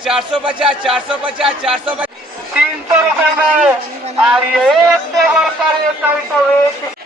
450, 450, 450, 300 रुपए में आइए एक से बढ़कर एक आइटम एक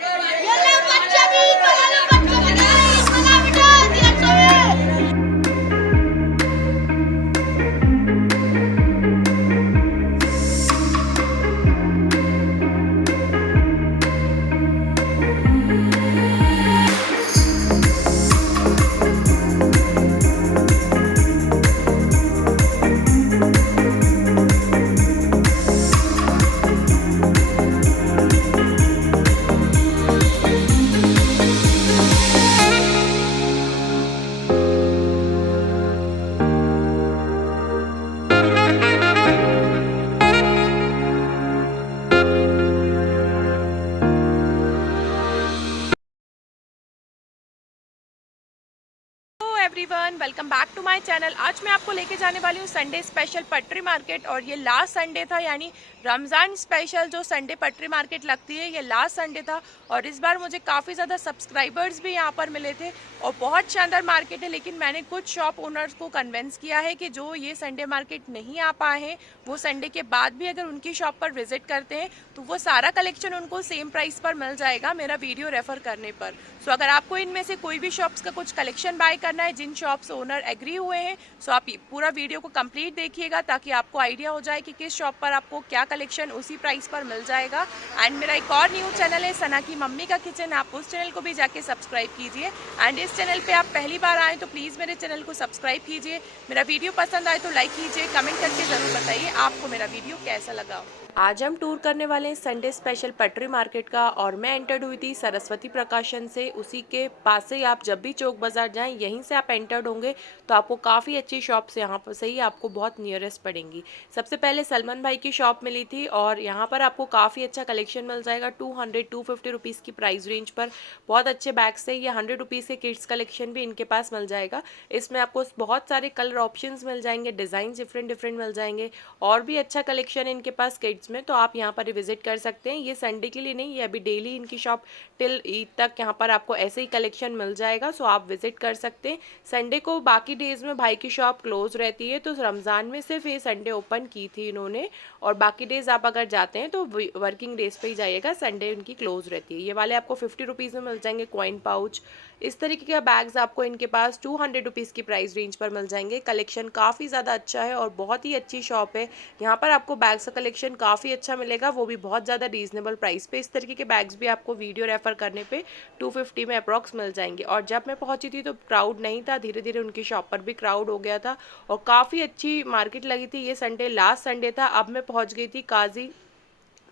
everyone, welcome back to my channel. आज मैं आपको लेके जाने वाली हूँ संडे स्पेशल पटरी मार्केट। और ये लास्ट संडे था, यानी रमज़ान स्पेशल जो संडे पटरी मार्केट लगती है, ये लास्ट संडे था। और इस बार मुझे काफ़ी ज़्यादा सब्सक्राइबर्स भी यहाँ पर मिले थे और बहुत शानदार मार्केट है। लेकिन मैंने कुछ शॉप ओनर्स को कन्विंस किया है कि जो ये संडे मार्केट नहीं आ पाए हैं, वो संडे के बाद भी अगर उनकी शॉप पर विजिट करते हैं तो वो सारा कलेक्शन उनको सेम प्राइस पर मिल जाएगा मेरा वीडियो रेफर करने पर। सो अगर आपको इनमें से कोई भी शॉप्स का कुछ कलेक्शन बाय करना है, जिन शॉप्स ओनर एग्री हुए हैं, सो आप पूरा वीडियो को कंप्लीट देखिएगा ताकि आपको आइडिया हो जाए कि किस शॉप पर आपको क्या कलेक्शन उसी प्राइस पर मिल जाएगा। एंड मेरा एक और न्यू चैनल है सना की मम्मी का किचन, आप उस चैनल को भी जाके सब्सक्राइब कीजिए। एंड इस चैनल पे आप पहली बार आए तो प्लीज़ मेरे चैनल को सब्सक्राइब कीजिए। मेरा वीडियो पसंद आए तो लाइक कीजिए, कमेंट करके ज़रूर बताइए आपको मेरा वीडियो कैसा लगा। आज हम टूर करने वाले हैं संडे स्पेशल पटरी मार्केट का और मैं एंटर्ड हुई थी सरस्वती प्रकाशन से। उसी के पास से आप जब भी चौक बाज़ार जाएं, यहीं से आप एंटर्ड होंगे तो आपको काफ़ी अच्छी शॉप्स यहाँ पर से ही आपको बहुत नियरेस्ट पड़ेंगी। सबसे पहले सलमान भाई की शॉप मिली थी और यहाँ पर आपको काफ़ी अच्छा कलेक्शन मिल जाएगा। 250 रुपीज़ की प्राइस रेंज पर बहुत अच्छे बैग्स है। ये 100 रुपीज़ के किड्स कलेक्शन भी इनके पास मिल जाएगा। इसमें आपको बहुत सारे कलर ऑप्शंस मिल जाएंगे, डिज़ाइन डिफरेंट मिल जाएंगे और भी अच्छा कलेक्शन है इनके पास किड्स में, तो आप यहाँ पर विजिट कर सकते हैं। ये संडे के लिए नहीं, ये अभी डेली इनकी शॉप टिल ईद तक यहाँ पर आपको ऐसे ही कलेक्शन मिल जाएगा। सो आप विजिट कर सकते हैं। संडे को बाकी डेज में भाई की शॉप क्लोज रहती है, तो रमज़ान में सिर्फ ये संडे ओपन की थी इन्होंने। और बाकी डेज आप अगर जाते हैं तो वर्किंग डेज पे ही जाइएगा, संडे उनकी क्लोज रहती है। ये वाले आपको 50 रुपीज़ में मिल जाएंगे कॉइन पाउच। इस तरीके के बैग्स आपको इनके पास 200 रुपीज़ की प्राइस रेंज पर मिल जाएंगे। कलेक्शन काफ़ी ज़्यादा अच्छा है और बहुत ही अच्छी शॉप है। यहाँ पर आपको बैग्स का कलेक्शन काफ़ी अच्छा मिलेगा, वो भी बहुत ज़्यादा रीजनेबल प्राइस पे। इस तरीके के बैग्स भी आपको वीडियो रेफर करने पे 250 में अप्रॉक्स मिल जाएंगे। और जब मैं पहुँची थी तो क्राउड नहीं था, धीरे धीरे उनकी शॉप पर भी क्राउड हो गया था और काफ़ी अच्छी मार्केट लगी थी। ये संडे लास्ट संडे था। अब मैं पहुँच गई थी काजी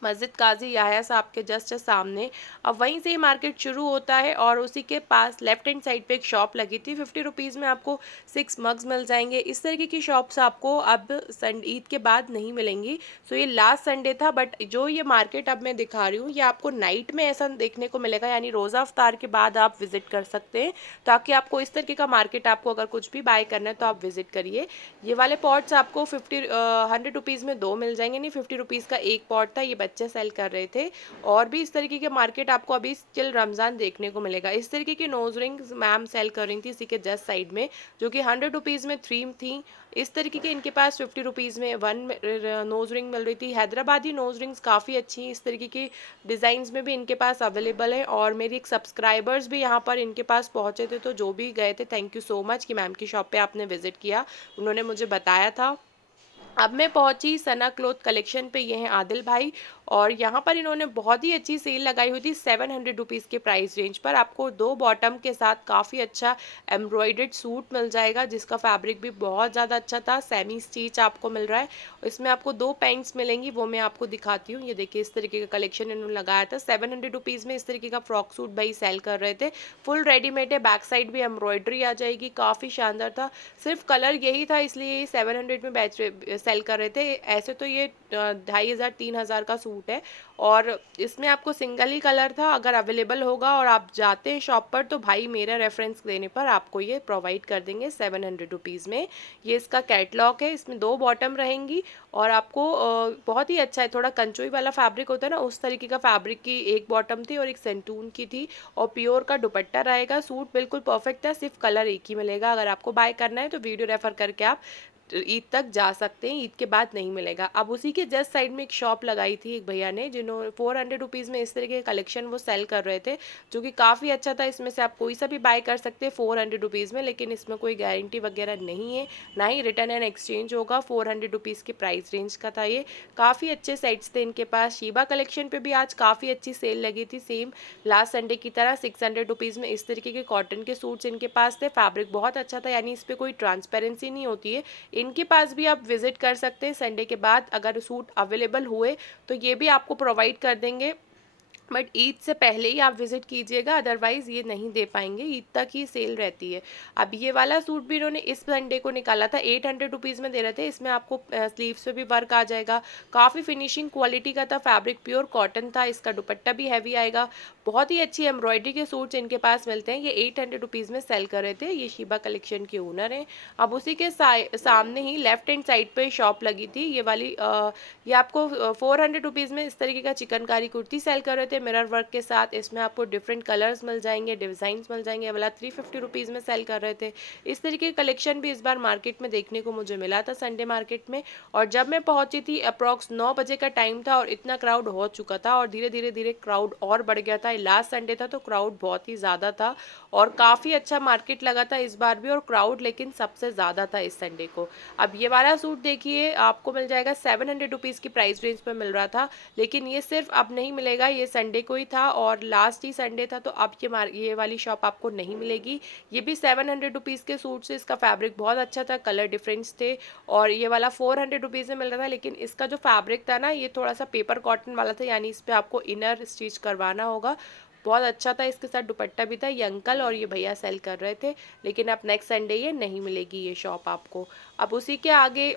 मस्जिद काजी याह्या साहब के जस्ट सामने। अब वहीं से ही मार्केट शुरू होता है और उसी के पास लेफ्ट हैंड साइड पे एक शॉप लगी थी। 50 रुपीज़ में आपको 6 मग्स मिल जाएंगे। इस तरीके की शॉप्स आपको अब ईद के बाद नहीं मिलेंगी। सो ये लास्ट संडे था, बट जो ये मार्केट अब मैं दिखा रही हूँ ये आपको नाइट में ऐसा देखने को मिलेगा, यानी रोज़ा अफ्तार के बाद आप विजिट कर सकते हैं ताकि आपको इस तरीके का मार्केट, आपको अगर कुछ भी बाय करना है तो आप विजिट करिए। ये वाले पॉट्स आपको 100 रुपीज़ में 2 मिल जाएंगे, नहीं 50 रुपीज़ का एक पॉट था, ये बच्चे सेल कर रहे थे। और भी इस तरीके के मार्केट आपको अभी स्टिल रमज़ान देखने को मिलेगा। इस तरीके की नोज रिंग्स मैम सेल कर रही थी इसी के जस्ट साइड में, जो कि 100 रुपीज़ में 3 थी। इस तरीके के इनके पास 50 रुपीज़ में 1 नोज रिंग मिल रही थी। हैदराबादी नोज रिंग्स काफ़ी अच्छी हैं, इस तरीके की डिज़ाइंस में भी इनके पास अवेलेबल है। और मेरी एक सब्सक्राइबर्स भी यहाँ पर इनके पास पहुँचे थे, तो जो भी गए थे थैंक यू सो मच कि मैम की शॉप पे आपने विजिट किया, उन्होंने मुझे बताया था। अब मैं पहुंची सना क्लोथ कलेक्शन पे। ये हैं आदिल भाई और यहाँ पर इन्होंने बहुत ही अच्छी सेल लगाई हुई थी 700 रुपीज़ के प्राइस रेंज पर। आपको 2 बॉटम के साथ काफ़ी अच्छा एम्ब्रॉयडर्ड सूट मिल जाएगा, जिसका फैब्रिक भी बहुत ज़्यादा अच्छा था। सेमी स्टिच आपको मिल रहा है। इसमें आपको 2 पैंट्स मिलेंगी, वो मैं आपको दिखाती हूँ। ये देखिए इस तरीके का कलेक्शन इन्होंने लगाया था 700 रुपीज़ में। इस तरीके का फ्रॉक सूट भाई सेल कर रहे थे, फुल रेडीमेड है, बैक साइड भी एम्ब्रॉयडरी आ जाएगी, काफ़ी शानदार था। सिर्फ कलर यही था इसलिए 700 में सेल कर रहे थे। ऐसे तो ये 2500 3000 का सूट है और इसमें आपको सिंगल ही कलर था। अगर अवेलेबल होगा और आप जाते हैं शॉप पर तो भाई मेरा रेफरेंस देने पर आपको ये प्रोवाइड कर देंगे 700 रुपीज़ में। ये इसका कैटलॉग है, इसमें 2 बॉटम रहेंगी और आपको बहुत ही अच्छा है। थोड़ा कंचोई वाला फैब्रिक होता है ना, उस तरीके का फैब्रिक की एक बॉटम थी और एक सेंटून की थी और प्योर का दुपट्टा रहेगा। सूट बिल्कुल परफेक्ट है, सिर्फ कलर एक ही मिलेगा। अगर आपको बाय करना है तो वीडियो रेफर करके आप ईद तक जा सकते हैं, ईद के बाद नहीं मिलेगा। अब उसी के जस्ट साइड में एक शॉप लगाई थी एक भैया ने, जिन्होंने 400 रुपीज़ में इस तरीके के कलेक्शन वो सेल कर रहे थे, जो कि काफ़ी अच्छा था। इसमें से आप कोई सा भी बाय कर सकते हैं 400 रुपीज़ में, लेकिन इसमें कोई गारंटी वगैरह नहीं है, ना ही रिटर्न एंड एक्सचेंज होगा। 400 रुपीज़ के प्राइस रेंज का था ये। काफ़ी अच्छे सेट्स थे इनके पास। शीबा कलेक्शन पे भी आज काफ़ी अच्छी सेल लगी थी, सेम लास्ट संडे की तरह 600 रुपीज़ में इस तरीके के कॉटन के सूट्स इनके पास थे। फैब्रिक बहुत अच्छा था, यानी इस पर कोई ट्रांसपेरेंसी नहीं होती है। इनके पास भी आप विजिट कर सकते हैं संडे के बाद। अगर सूट अवेलेबल हुए तो ये भी आपको प्रोवाइड कर देंगे, बट ईद से पहले ही आप विजिट कीजिएगा, अदरवाइज़ ये नहीं दे पाएंगे, ईद तक ही सेल रहती है। अब ये वाला सूट भी इन्होंने इस संडे को निकाला था, 800 रुपीज़ में दे रहे थे। इसमें आपको स्लीव्स पे भी वर्क आ जाएगा, काफ़ी फिनिशिंग क्वालिटी का था, फैब्रिक प्योर कॉटन था, इसका दुपट्टा भी हैवी आएगा। बहुत ही अच्छी एम्ब्रॉयडरी के सूट्स इनके पास मिलते हैं। ये 800 रुपीज़ में सेल कर रहे थे। ये शीबा कलेक्शन के ओनर हैं। अब उसी के सामने ही लेफ्ट हैंड साइड पे शॉप लगी थी ये वाली, ये आपको 400 रुपीज़ में इस तरीके का चिकनकारी कुर्ती सेल कर रहे थे मिरर वर्क के साथ। इसमें आपको डिफरेंट कलर्स मिल जाएंगे, डिज़ाइंस मिल जाएंगे। वाला 350 रुपीज़ में सेल कर रहे थे। इस तरीके का कलेक्शन भी इस बार मार्केट में देखने को मुझे मिला था संडे मार्केट में। और जब मैं पहुंची थी अप्रॉक्स 9 बजे का टाइम था और इतना क्राउड हो चुका था, और धीरे धीरे धीरे क्राउड और बढ़ गया था। लास्ट संडे था तो क्राउड बहुत ही ज़्यादा था और काफ़ी अच्छा मार्केट लगा था इस बार भी, और क्राउड लेकिन सबसे ज़्यादा था इस संडे को। अब ये वाला सूट देखिए, आपको मिल जाएगा 700 रुपीज़ की प्राइस रेंज पर मिल रहा था, लेकिन ये सिर्फ अब नहीं मिलेगा, ये संडे को ही था और लास्ट ही संडे था, तो अब ये वाली शॉप आपको नहीं मिलेगी। ये भी 700 रुपीज़ के सूट से, इसका फैब्रिक बहुत अच्छा था, कलर डिफरेंस थे। और ये वाला 400 रुपीज़ में मिल रहा था, लेकिन इसका जो फैब्रिक था ना, ये थोड़ा सा पेपर कॉटन वाला था, यानी इस पर आपको इनर स्टिच करवाना होगा। बहुत अच्छा था, इसके साथ दुपट्टा भी था। ये अंकल और ये भैया सेल कर रहे थे, लेकिन अब नेक्स्ट संडे ये नहीं मिलेगी ये शॉप आपको। अब उसी के आगे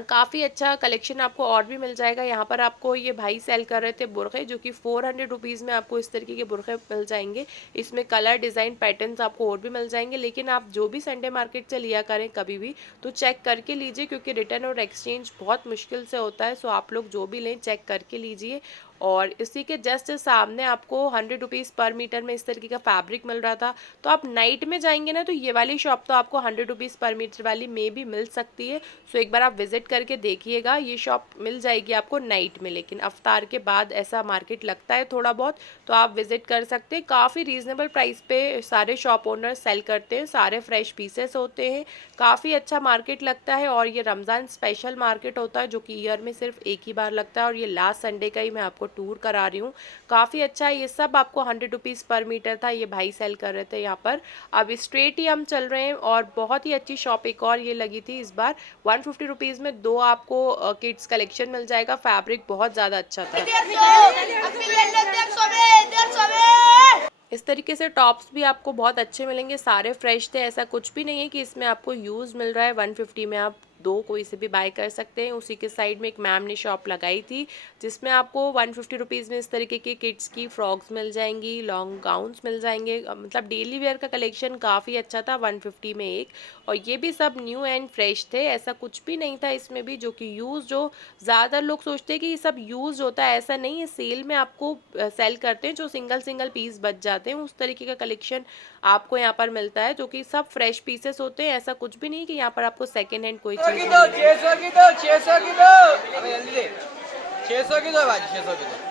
काफ़ी अच्छा कलेक्शन आपको और भी मिल जाएगा। यहाँ पर आपको ये भाई सेल कर रहे थे बुरखे, जो कि 400 रुपीज़ में आपको इस तरीके के बुरखे मिल जाएंगे। इसमें कलर डिज़ाइन पैटर्न्स आपको और भी मिल जाएंगे, लेकिन आप जो भी संडे मार्केट से लिया करें कभी भी तो चेक करके लीजिए, क्योंकि रिटर्न और एक्सचेंज बहुत मुश्किल से होता है। सो आप लोग जो भी लें चेक करके लीजिए। और इसी के जस्ट सामने आपको 100 रुपीज़ पर मीटर में इस तरीके का फैब्रिक मिल रहा था। तो आप नाइट में जाएंगे ना, तो ये वाली शॉप तो आपको 100 रुपीज़ पर मीटर वाली में भी मिल सकती है। सो एक बार आप विजिट करके देखिएगा, ये शॉप मिल जाएगी आपको नाइट में, लेकिन अफ्तार के बाद ऐसा मार्केट लगता है थोड़ा बहुत, तो आप विजिट कर सकते हैं। काफ़ी रीजनेबल प्राइस पे सारे शॉप ओनर सेल करते हैं, सारे फ्रेश पीसेस होते हैं, काफ़ी अच्छा मार्केट लगता है। और ये रमज़ान स्पेशल मार्केट होता है, जो कि ईयर में सिर्फ एक ही बार लगता है, और ये लास्ट संडे का ही मैं आपको टूर करा रही हूँ। काफ़ी अच्छा है। ये सब आपको 100 रुपीज़ पर मीटर था, ये भाई सेल कर रहे थे यहाँ पर। अब स्ट्रेट ही हम चल रहे हैं, और बहुत ही अच्छी शॉप एक और ये लगी थी इस बार। 150 रुपीज़ में 2 आपको किड्स कलेक्शन मिल जाएगा। फैब्रिक बहुत ज़्यादा अच्छा था। इस तरीके से टॉप्स भी आपको बहुत अच्छे मिलेंगे, सारे फ्रेश थे, ऐसा कुछ भी नहीं है कि इसमें आपको यूज़ मिल रहा है। 150 में आप 2 कोई से भी बाय कर सकते हैं। उसी के साइड में एक मैम ने शॉप लगाई थी, जिसमें आपको 150 रुपीज़ में इस तरीके के किड्स की फ्रॉक्स मिल जाएंगी, लॉन्ग गाउन्स मिल जाएंगे। मतलब डेली वेयर का कलेक्शन काफ़ी अच्छा था 150 में एक। और ये भी सब न्यू एंड फ्रेश थे, ऐसा कुछ भी नहीं था इसमें भी जो कि यूज़, जो ज़्यादा लोग सोचते हैं कि ये सब यूज़ होता है, ऐसा नहीं है। सेल में आपको सेल करते हैं, जो सिंगल सिंगल पीस बच जाते हैं, उस तरीके का कलेक्शन आपको यहाँ पर मिलता है, जो कि सब फ्रेश पीसेस होते हैं। ऐसा कुछ भी नहीं कि यहाँ पर आपको सेकेंड हैंड कोई चीज़ 600 की दो 600 की दो, अबे जल्दी दे, 600 की दो भाई, 600 की दो।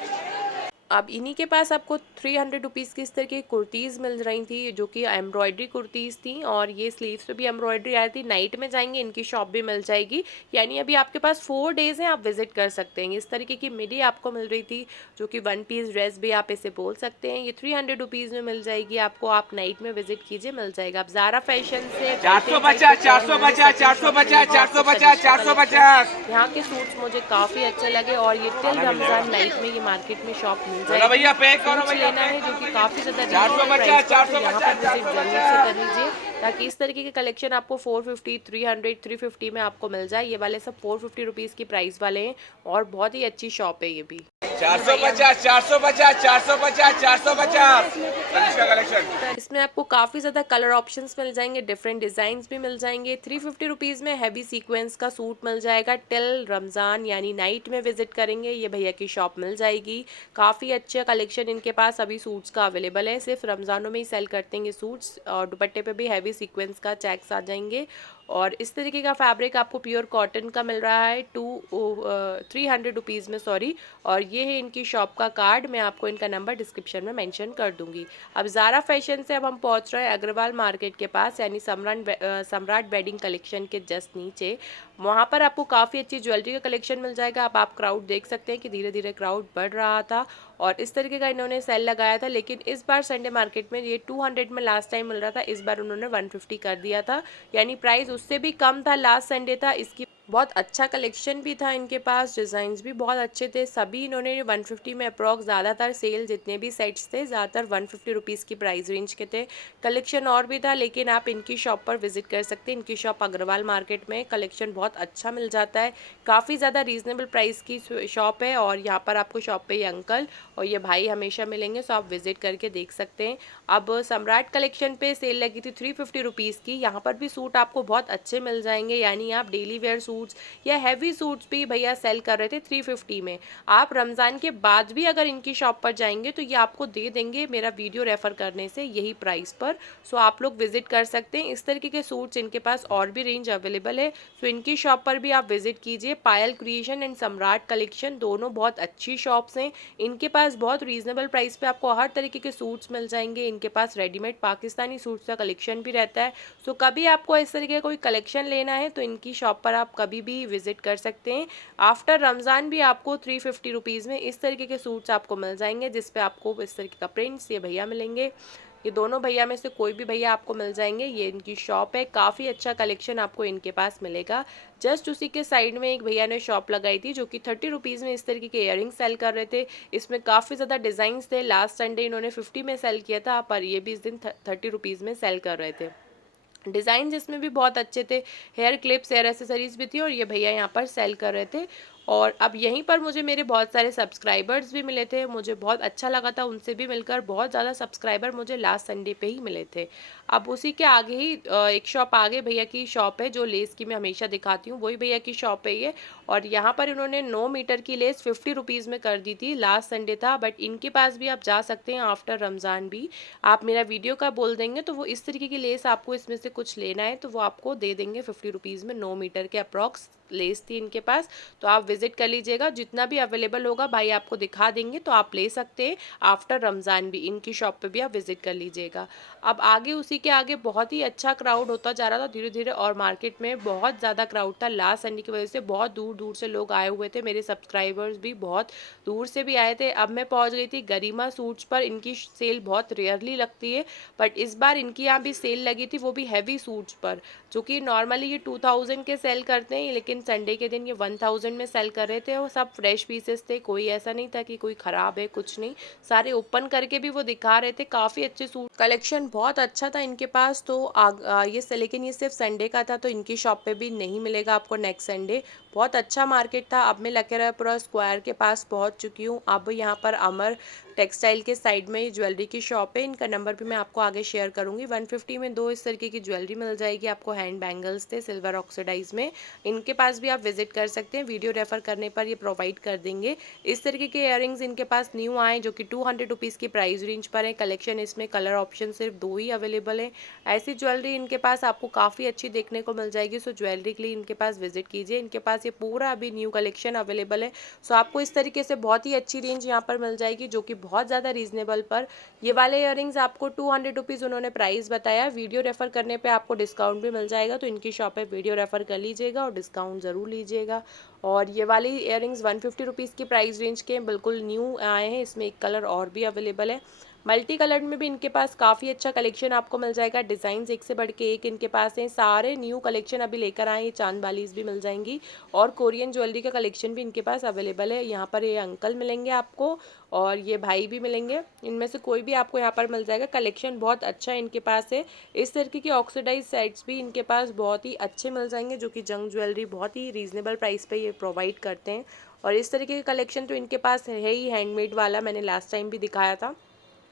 अब इन्हीं के पास आपको 300 रुपीज़ की इस तरह की कुर्तीज़ मिल रही थी, जो कि एम्ब्रॉयडरी कुर्तीज़ थी, और ये स्लीव्स पे भी एम्ब्रॉयडरी आई थी। नाइट में जाएंगे इनकी शॉप भी मिल जाएगी, यानी अभी आपके पास 4 डेज़ हैं, आप विजिट कर सकते हैं। इस तरीके की मिडी आपको मिल रही थी, जो कि 1 पीस ड्रेस भी आप इसे बोल सकते हैं। ये 300 रुपीज़ में मिल जाएगी आपको, आप नाइट में विजिट कीजिए, मिल जाएगा। अब ज़ारा फैशन से 450 450 450 450 450। यहाँ के सूट्स मुझे काफ़ी अच्छे लगे, और ये टिल रमज़ान नाइट में ये मार्केट में शॉप मिल जाएगी। भैया पे करो सूट्स लेना है जो कि काफ़ी ज़्यादा 450 तो यहाँ पर विजिट जरूर से कर लीजिए, ताकि इस तरीके के कलेक्शन आपको 450 300 350 में आपको मिल जाए। ये वाले सब 450 रुपीज़ की प्राइस वाले हैं, और बहुत ही अच्छी शॉप है ये भी। 450 450 450 450 का कलेक्शन। इसमें आपको काफ़ी ज़्यादा कलर ऑप्शंस मिल जाएंगे, डिफरेंट डिज़ाइंस भी मिल जाएंगे। 350 रुपीज़ में हैवी सीक्वेंस का सूट मिल जाएगा। टिल रमज़ान यानी नाइट में विजिट करेंगे, ये भैया की शॉप मिल जाएगी। काफ़ी अच्छा कलेक्शन इनके पास अभी सूट्स का अवेलेबल है, सिर्फ रमज़ानों में ही सेल करते हैं ये सूट्स, और दुपट्टे पे भी हैवी सीक्वेंस का चेक्स आ जाएंगे। और इस तरीके का फैब्रिक आपको प्योर कॉटन का मिल रहा है 300 रुपीज़ में, सॉरी। और ये है इनकी शॉप का कार्ड, मैं आपको इनका नंबर डिस्क्रिप्शन में मेंशन कर दूंगी। अब ज़ारा फैशन से अब हम पहुंच रहे हैं अग्रवाल मार्केट के पास, यानी सम्राट वेडिंग कलेक्शन के जस्ट नीचे। वहाँ पर आपको काफ़ी अच्छी ज्वेलरी का कलेक्शन मिल जाएगा। अब आप क्राउड देख सकते हैं कि धीरे धीरे क्राउड बढ़ रहा था और इस तरीके का इन्होंने सेल लगाया था। लेकिन इस बार संडे मार्केट में ये 200 में लास्ट टाइम मिल रहा था, इस बार उन्होंने 150 कर दिया था, यानी प्राइस उससे भी कम था। लास्ट संडे था, इसकी बहुत अच्छा कलेक्शन भी था इनके पास, डिज़ाइंस भी बहुत अच्छे थे। सभी इन्होंने 150 में अप्रॉक्स, ज़्यादातर सेल जितने भी सेट्स थे ज़्यादातर 150 रुपीज़ की प्राइस रेंज के थे। कलेक्शन और भी था, लेकिन आप इनकी शॉप पर विजिट कर सकते हैं। इनकी शॉप अग्रवाल मार्केट में, कलेक्शन बहुत अच्छा मिल जाता है, काफ़ी ज़्यादा रीज़नेबल प्राइस की शॉप है। और यहाँ पर आपको शॉप पे ये अंकल और ये भाई हमेशा मिलेंगे, सो आप विजिट करके देख सकते हैं। अब सम्राट कलेक्शन पे सेल लगी थी 350 रुपीज़ की। यहाँ पर भी सूट आपको बहुत अच्छे मिल जाएंगे, यानी आप डेली वेयर सूट्स या हैवी सूट्स भी भैया सेल कर रहे थे 350 में। आप रमज़ान के बाद भी अगर इनकी शॉप पर जाएंगे तो ये आपको दे देंगे मेरा वीडियो रेफ़र करने से यही प्राइस पर। सो आप लोग विजिट कर सकते हैं। इस तरीके के सूट्स इनके पास और भी रेंज अवेलेबल है, सो इनकी शॉप पर भी आप विजिट कीजिए। पायल क्रिएशन एंड सम्राट कलेक्शन दोनों बहुत अच्छी शॉप्स हैं। इनके पास बहुत रीज़नेबल प्राइस पे आपको हर तरीके के सूट्स मिल जाएंगे। इनके पास रेडीमेड पाकिस्तानी सूट्स का कलेक्शन भी रहता है। सो कभी आपको इस तरीके का कोई कलेक्शन लेना है तो इनकी शॉप पर आप कभी भी विजिट कर सकते हैं। आफ्टर रमज़ान भी आपको 350 रुपीज़ में इस तरीके के सूट्स आपको मिल जाएंगे, जिसपे आपको इस तरीके का प्रिंट्स ये भैया मिलेंगे। ये दोनों भैया में से कोई भी भैया आपको मिल जाएंगे। ये इनकी शॉप है, काफ़ी अच्छा कलेक्शन आपको इनके पास मिलेगा। जस्ट उसी के साइड में एक भैया ने शॉप लगाई थी जो कि 30 रुपीज़ में इस तरीके के इयररिंग सेल कर रहे थे। इसमें काफ़ी ज़्यादा डिज़ाइंस थे। लास्ट संडे इन्होंने 50 में सेल किया था, पर ये भी इस दिन 30 रुपीज़ में सेल कर रहे थे। डिज़ाइन जिसमें भी बहुत अच्छे थे, हेयर क्लिप्स, हेयर एसेसरीज भी थी और ये भैया यहाँ पर सेल कर रहे थे। और अब यहीं पर मुझे मेरे बहुत सारे सब्सक्राइबर्स भी मिले थे, मुझे बहुत अच्छा लगा था उनसे भी मिलकर। बहुत ज़्यादा सब्सक्राइबर मुझे लास्ट संडे पे ही मिले थे। अब उसी के आगे ही एक शॉप आगे भैया की शॉप है जो लेस की मैं हमेशा दिखाती हूँ, वही भैया की शॉप है ये। और यहाँ पर इन्होंने 9 मीटर की लेस 50 रुपीज़ में कर दी थी। लास्ट संडे था, बट इनके पास भी आप जा सकते हैं आफ्टर रमज़ान भी। आप मेरा वीडियो का बोल देंगे तो वो इस तरीके की लेस आपको इसमें से कुछ लेना है तो वो आपको दे देंगे 50 रुपीज़ में। 9 मीटर के अप्रॉक्स लेस थी इनके पास, तो आप विजिट कर लीजिएगा। जितना भी अवेलेबल होगा भाई आपको दिखा देंगे, तो आप ले सकते हैं। आफ्टर रमज़ान भी इनकी शॉप पे भी आप विजिट कर लीजिएगा। अब आगे उसी के आगे बहुत ही अच्छा क्राउड होता जा रहा था धीरे धीरे, और मार्केट में बहुत ज़्यादा क्राउड था। लास्ट संडे की वजह से बहुत दूर दूर से लोग आए हुए थे, मेरे सब्सक्राइबर्स भी बहुत दूर से भी आए थे। अब मैं पहुंच गई थी गरिमा सूट्स पर। इनकी सेल बहुत रेयरली लगती है, बट इस बार इनकी यहाँ भी सेल लगी थी, वो भी हैवी सूट्स पर, जो कि नॉर्मली ये 2000 के सेल करते हैं, लेकिन संडे के दिन ये 1000 में सेल कर रहे थे। और सब फ्रेश पीसेस थे, कोई ऐसा नहीं था कि कोई ख़राब है, कुछ नहीं, सारे ओपन करके भी वो दिखा रहे थे। काफ़ी अच्छे सूट कलेक्शन बहुत अच्छा था इनके पास। तो लेकिन ये सिर्फ संडे का था, तो इनकी शॉप पे भी नहीं मिलेगा आपको नेक्स्ट संडे। बहुत अच्छा मार्केट था। अब मैं लखेरापुरा स्क्वायर के पास पहुंच चुकी हूँ। अब यहाँ पर अमर टेक्सटाइल के साइड में ज्वेलरी की शॉप है, इनका नंबर भी मैं आपको आगे शेयर करूँगी। 150 में 2 इस तरीके की ज्वेलरी मिल जाएगी आपको। हैंड बैंगल्स थे सिल्वर ऑक्सीडाइज में, इनके पास भी आप विजिट कर सकते हैं। वीडियो रेफर करने पर ये प्रोवाइड कर देंगे। इस तरीके के इयररिंग्स इनके पास न्यू आए जो कि 200 रुपीज़ की प्राइस रेंज पर है। कलेक्शन इसमें कलर ऑप्शन सिर्फ 2 ही अवेलेबल है। ऐसी ज्वेलरी इनके पास आपको काफ़ी अच्छी देखने को मिल जाएगी। सो ज्वेलरी के लिए इनके पास विजिट कीजिए। इनके पास ये पूरा अभी न्यू कलेक्शन अवेलेबल है। सो आपको इस तरीके से बहुत ही अच्छी रेंज यहाँ पर मिल जाएगी, जो कि बहुत ज़्यादा रीजनेबल पर। ये वाले इयररिंग्स आपको 200 रुपीज़ उन्होंने प्राइस बताया। वीडियो रेफर करने पे आपको डिस्काउंट भी मिल जाएगा, तो इनकी शॉप है, वीडियो रेफर कर लीजिएगा और डिस्काउंट ज़रूर लीजिएगा। और ये वाली इयररिंग्स 150 रुपीज़ की प्राइस रेंज के बिल्कुल न्यू आए हैं। इसमें एक कलर और भी अवेलेबल है। मल्टी कलर में भी इनके पास काफ़ी अच्छा कलेक्शन आपको मिल जाएगा। डिज़ाइंस एक से बढ़ के एक इनके पास हैं। सारे न्यू कलेक्शन अभी लेकर आए। ये चांद बालीज भी मिल जाएंगी और कोरियन ज्वेलरी का कलेक्शन भी इनके पास अवेलेबल है। यहाँ पर ये अंकल मिलेंगे आपको और ये भाई भी मिलेंगे, इनमें से कोई भी आपको यहाँ पर मिल जाएगा। कलेक्शन बहुत अच्छा इनके पास है। इस तरीके की ऑक्सीडाइज सेट्स भी इनके पास बहुत ही अच्छे मिल जाएंगे, जो कि जंग ज्वेलरी बहुत ही रीज़नेबल प्राइस पे ये प्रोवाइड करते हैं। और इस तरीके का कलेक्शन तो इनके पास है ही, हैंडमेड वाला मैंने लास्ट टाइम भी दिखाया था।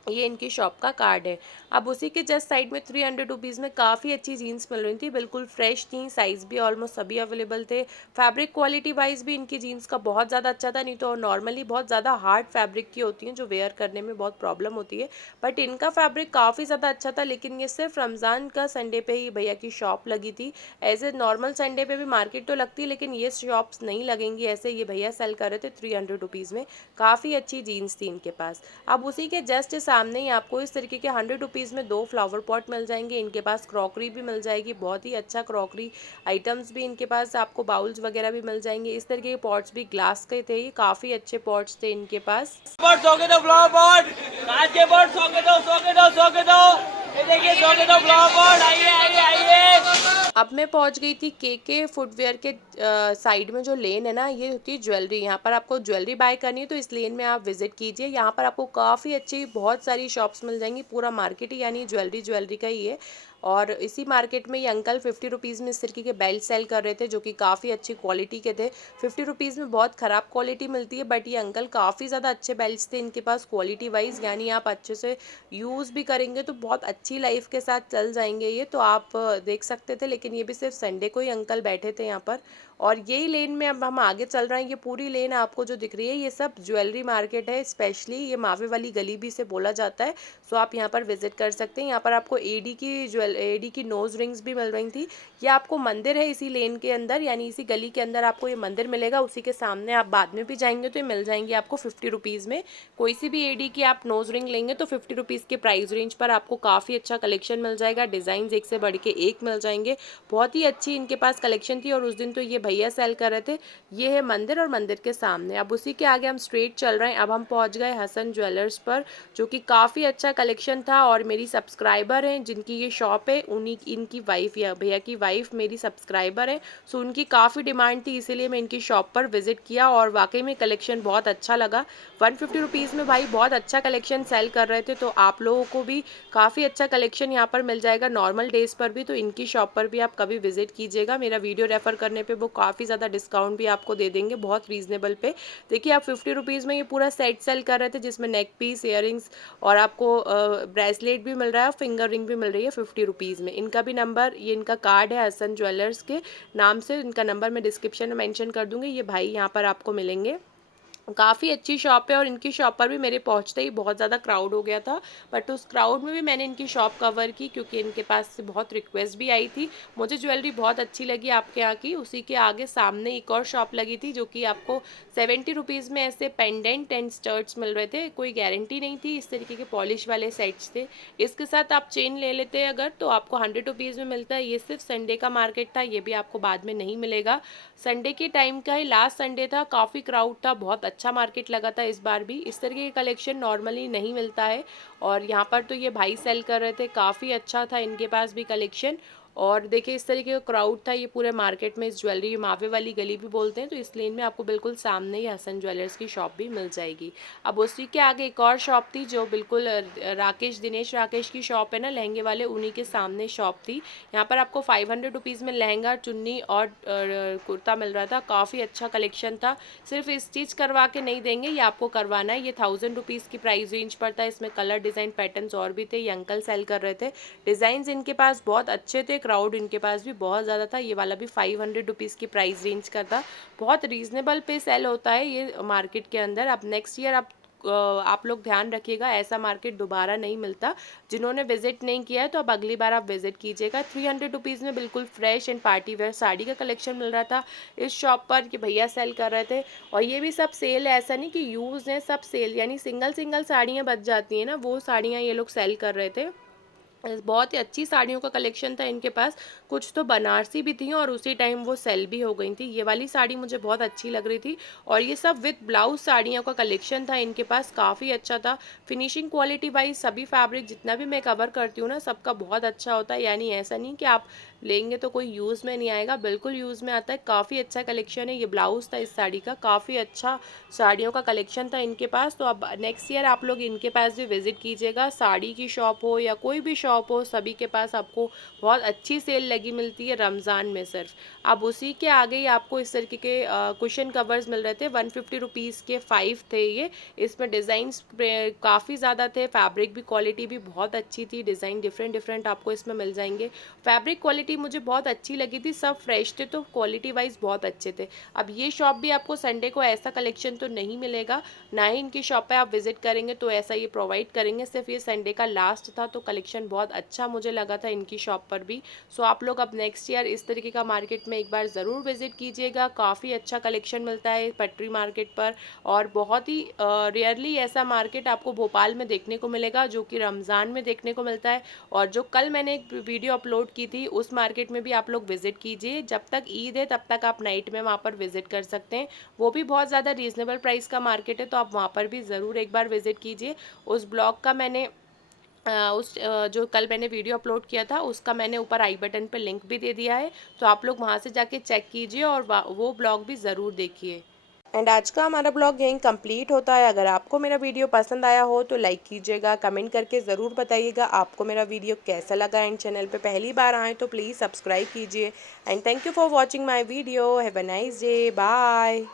ये इनकी शॉप का कार्ड है। अब उसी के जस्ट साइड में 300 रुपीज़ में काफ़ी अच्छी जीन्स मिल रही थी, बिल्कुल फ्रेश थी, साइज़ भी ऑलमोस्ट सभी अवेलेबल थे। फैब्रिक क्वालिटी वाइज भी इनकी जीन्स का बहुत ज़्यादा अच्छा था, नहीं तो नॉर्मली बहुत ज़्यादा हार्ड फैब्रिक की होती हैं जो वेयर करने में बहुत प्रॉब्लम होती है, बट इनका फैब्रिक काफ़ी ज़्यादा अच्छा था। लेकिन ये सिर्फ रमज़ान का संडे पे ही भैया की शॉप लगी थी। एज ए नॉर्मल संडे पे भी मार्केट तो लगती है, लेकिन ये शॉप्स नहीं लगेंगी ऐसे। ये भैया सेल कर रहे थे 300 रुपीज़ में, काफ़ी अच्छी जीन्स थी इनके पास। अब उसी के जस्ट सामने ही आपको इस तरीके के 100 रुपीज़ में 2 फ्लावर पॉट मिल जाएंगे। इनके पास क्रॉकरी भी मिल जाएगी, बहुत ही अच्छा क्रॉकरी आइटम्स भी इनके पास, आपको बाउल्स वगैरह भी मिल जाएंगे। इस तरीके के पॉट्स भी ग्लास के थे, ये काफ़ी अच्छे पॉट्स थे इनके पास। पॉट 100 के 2 फ्लावर पॉट, कांच के पॉट 100 के 2, 100 के 2, 100 के 2। ये देखिए 100 के 2 फ्लावर पॉट, आइए आइए आइए। अब मैं पहुंच गई थी के फुटवेयर के साइड में जो लेन है ना, ये होती है ज्वेलरी। यहाँ पर आपको ज्वेलरी बाय करनी है तो इस लेन में आप विजिट कीजिए। यहाँ पर आपको काफ़ी अच्छी बहुत सारी शॉप्स मिल जाएंगी, पूरा मार्केट ही यानी ज्वेलरी का ही है। और इसी मार्केट में ये अंकल 50 रुपीज़ में इस तरीके के बेल्ट सेल कर रहे थे, जो कि काफ़ी अच्छी क्वालिटी के थे। 50 रुपीज़ में बहुत ख़राब क्वालिटी मिलती है, बट ये अंकल काफ़ी ज़्यादा अच्छे बेल्ट्स थे इनके पास क्वालिटी वाइज, यानी आप अच्छे से यूज़ भी करेंगे तो बहुत अच्छी लाइफ के साथ चल जाएंगे ये। तो आप देख सकते थे, लेकिन ये भी सिर्फ संडे को ही अंकल बैठे थे यहाँ पर। और यही लेन में अब हम आगे चल रहे हैं। ये पूरी लेन आपको जो दिख रही है ये सब ज्वेलरी मार्केट है, स्पेशली ये मावे वाली गली भी से बोला जाता है। सो आप यहाँ पर विजिट कर सकते हैं। यहाँ पर आपको एडी की नोज रिंग्स भी मिल रही थी। ये आपको मंदिर है इसी लेन के अंदर, यानी इसी गली के अंदर आपको ये मंदिर मिलेगा। उसी के सामने आप बाद में भी जाएंगे तो ये मिल जाएंगे आपको 50 रुपीज़ में। कोई सी भी एडी की आप नोज रिंग लेंगे तो 50 रुपीज़ के प्राइस रेंज पर आपको काफ़ी अच्छा कलेक्शन मिल जाएगा। डिज़ाइन एक से बढ़ के एक मिल जाएंगे, बहुत ही अच्छी इनके पास कलेक्शन थी। और उस दिन तो ये भैया सेल कर रहे थे। ये है मंदिर और मंदिर के सामने। अब उसी के आगे हम स्ट्रेट चल रहे हैं। अब हम पहुंच गए हसन ज्वेलर्स पर, जो कि काफ़ी अच्छा कलेक्शन था। और मेरी सब्सक्राइबर हैं जिनकी ये शॉप है, उन्हीं इनकी वाइफ या भैया की वाइफ मेरी सब्सक्राइबर है। सो उनकी काफ़ी डिमांड थी, इसीलिए मैं इनकी शॉप पर विजिट किया और वाकई में कलेक्शन बहुत अच्छा लगा। 150 रुपीज़ में भाई बहुत अच्छा कलेक्शन सेल कर रहे थे। तो आप लोगों को भी काफ़ी अच्छा कलेक्शन यहाँ पर मिल जाएगा नॉर्मल डेज़ पर भी। तो इनकी शॉप पर भी आप कभी विजिट कीजिएगा। मेरा वीडियो रेफर करने पे वो काफ़ी ज़्यादा डिस्काउंट भी आपको दे देंगे, बहुत रीजनेबल पे। देखिए आप 50 रुपीज़ में ये पूरा सेट सेल कर रहे थे, जिसमें नेक पीस, इयररिंग्स और आपको ब्रेसलेट भी मिल रहा है और फिंगर रिंग भी मिल रही है 50 रुपीज़ में। इनका भी नंबर, ये इनका कार्ड है हसन ज्वेलर्स के नाम से, इनका नंबर मैं डिस्क्रिप्शन में मेंशन कर दूँगी। ये भाई यहाँ पर आपको मिलेंगे। काफ़ी अच्छी शॉप है और इनकी शॉप पर भी मेरे पहुंचते ही बहुत ज़्यादा क्राउड हो गया था, बट उस क्राउड में भी मैंने इनकी शॉप कवर की, क्योंकि इनके पास से बहुत रिक्वेस्ट भी आई थी। मुझे ज्वेलरी बहुत अच्छी लगी आपके यहाँ की। उसी के आगे सामने एक और शॉप लगी थी, जो कि आपको 70 रुपीज़ में ऐसे पेंडेंट एंड स्टर्ट्स मिल रहे थे। कोई गारंटी नहीं थी, इस तरीके के पॉलिश वाले सेट्स थे। इसके साथ आप चेन ले लेते हैं अगर, तो आपको 100 रुपीज़ में मिलता है। ये सिर्फ संडे का मार्केट था, ये भी आपको बाद में नहीं मिलेगा। संडे के टाइम का ही लास्ट संडे था, काफ़ी क्राउड था, बहुत अच्छा मार्केट लगा था इस बार भी। इस तरीके का कलेक्शन नॉर्मली नहीं मिलता है। और यहाँ पर तो ये भाई सेल कर रहे थे, काफ़ी अच्छा था इनके पास भी कलेक्शन। और देखिए इस तरीके का क्राउड था ये पूरे मार्केट में। इस ज्वेलरी मावे वाली गली भी बोलते हैं। तो इस लेन में आपको बिल्कुल सामने ही हसन ज्वेलर्स की शॉप भी मिल जाएगी। अब उसी के आगे एक और शॉप थी, जो बिल्कुल दिनेश राकेश की शॉप है ना, लहंगे वाले, उन्हीं के सामने शॉप थी। यहाँ पर आपको 500 रुपीज़ में लहंगा, चुन्नी और कुर्ता मिल रहा था। काफ़ी अच्छा कलेक्शन था। सिर्फ स्टिच करवा के नहीं देंगे, ये आपको करवाना है। ये 1000 रुपीज़ की प्राइस रेंज पर था। इसमें कलर, डिज़ाइन, पैटर्न्स और भी थे। ये अंकल सेल कर रहे थे। डिज़ाइंस इनके पास बहुत अच्छे थे, क्राउड इनके पास भी बहुत ज़्यादा था। ये वाला भी 500 रुपीज़ की प्राइस रेंज का था। बहुत रीज़नेबल पे सेल होता है ये मार्केट के अंदर। अब नेक्स्ट ईयर आप लोग ध्यान रखिएगा, ऐसा मार्केट दोबारा नहीं मिलता। जिन्होंने विजिट नहीं किया है तो अब अगली बार आप विजिट कीजिएगा। 300 रुपीज़ में बिल्कुल fresh and party wear sari का कलेक्शन मिल रहा था इस शॉप पर, कि भैया सेल कर रहे थे। और ये भी सब सेल है, ऐसा नहीं कि यूज़ है, सब सेल, यानी सिंगल सिंगल साड़ियाँ बच जाती हैं ना, वो साड़ियाँ ये लोग सेल कर रहे थे। बहुत ही अच्छी साड़ियों का कलेक्शन था इनके पास। कुछ तो बनारसी भी थी और उसी टाइम वो सेल भी हो गई थी। ये वाली साड़ी मुझे बहुत अच्छी लग रही थी। और ये सब विद ब्लाउज साड़ियों का कलेक्शन था इनके पास, काफ़ी अच्छा था। फिनिशिंग क्वालिटी वाइज सभी फैब्रिक जितना भी मैं कवर करती हूँ ना, सबका बहुत अच्छा होता है। यानी ऐसा नहीं कि आप लेंगे तो कोई यूज़ में नहीं आएगा, बिल्कुल यूज़ में आता है। काफ़ी अच्छा कलेक्शन है। ये ब्लाउज़ था इस साड़ी का, काफ़ी अच्छा साड़ियों का कलेक्शन था इनके पास। तो अब नेक्स्ट ईयर आप लोग इनके पास भी विजिट कीजिएगा। साड़ी की शॉप हो या कोई भी शॉप हो सभी के पास आपको बहुत अच्छी सेल लगी मिलती है रमज़ान में सिर्फ। अब उसी के आगे ही आपको इस तरीके के कुशन कवर्स मिल रहे थे 150 रुपीज़ के 5 थे ये। इसमें डिज़ाइंस काफ़ी ज़्यादा थे, फैब्रिक भी क्वालिटी भी बहुत अच्छी थी, डिज़ाइन डिफरेंट डिफरेंट आपको इसमें मिल जाएंगे। फैब्रिक क्वालिटी मुझे बहुत अच्छी लगी थी, सब फ्रेश थे तो क्वालिटी वाइज बहुत अच्छे थे। अब ये शॉप भी आपको संडे को ऐसा कलेक्शन तो नहीं मिलेगा, ना ही इनकी शॉप पे आप विजिट करेंगे तो ऐसा ये प्रोवाइड करेंगे, सिर्फ ये संडे का लास्ट था तो कलेक्शन बहुत अच्छा मुझे लगा था इनकी शॉप पर भी। सो आप लोग अब नेक्स्ट ईयर इस तरीके का मार्केट में एक बार ज़रूर विजिट कीजिएगा, काफ़ी अच्छा कलेक्शन मिलता है पटरी मार्केट पर। और बहुत ही रेयरली ऐसा मार्केट आपको भोपाल में देखने को मिलेगा जो कि रमज़ान में देखने को मिलता है। और जो कल मैंने एक वीडियो अपलोड की थी उस मार्केट में भी आप लोग विजिट कीजिए, जब तक ईद है तब तक आप नाइट में वहाँ पर विजिट कर सकते हैं, वो भी बहुत ज़्यादा रीज़नेबल प्राइस का मार्केट है, तो आप वहाँ पर भी ज़रूर एक बार विजिट कीजिए। उस ब्लॉग का मैंने जो कल मैंने वीडियो अपलोड किया था उसका मैंने ऊपर आई बटन पर लिंक भी दे दिया है, तो आप लोग वहाँ से जाके चेक कीजिए और वो ब्लॉग भी ज़रूर देखिए। एंड आज का हमारा ब्लॉग यहीं कंप्लीट होता है। अगर आपको मेरा वीडियो पसंद आया हो तो लाइक कीजिएगा, कमेंट करके ज़रूर बताइएगा आपको मेरा वीडियो कैसा लगा। एंड चैनल पे पहली बार आए तो प्लीज़ सब्सक्राइब कीजिए। And thank you for watching my video. Have a nice day, bye.